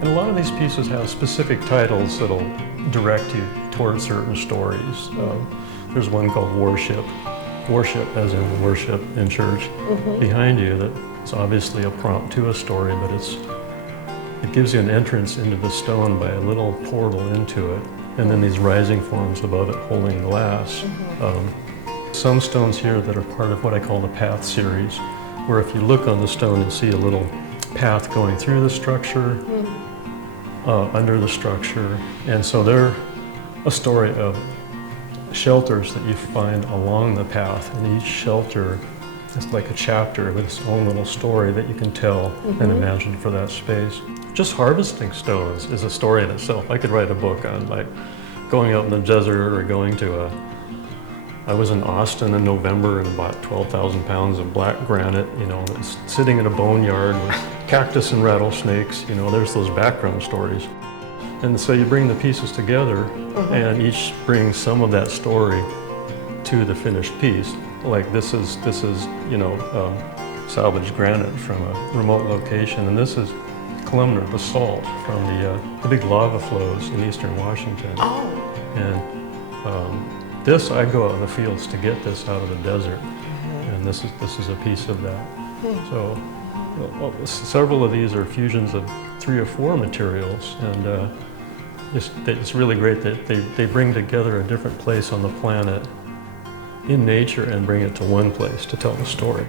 And a lot of these pieces have specific titles that'll direct you towards certain stories. There's one called Worship. Worship as in worship in church. Behind you, that's obviously a prompt to a story, but it gives you an entrance into the stone by a little portal into it, and then these rising forms above it holding glass. Some stones here that are part of what I call the path series, where if you look on the stone, you'll see a little path going through the structure, under the structure, and so they're a story of shelters that you find along the path, and each shelter is like a chapter with its own little story that you can tell and imagine for that space. Just harvesting stones is a story in itself. I could write a book on like going out in the desert or going to I was in Austin in November and bought 12,000 pounds of black granite, you know, that's sitting in a boneyard with cactus and rattlesnakes, you know, there's those background stories. And so you bring the pieces together and each brings some of that story to the finished piece. Like this is you know, salvaged granite from a remote location, and this is columnar basalt from the big lava flows in eastern Washington. And this, I go out in the fields to get this out of the desert, and this is a piece of that. So several of these are fusions of 3 or 4 materials, and it's really great that they bring together a different place on the planet in nature and bring it to one place to tell the story.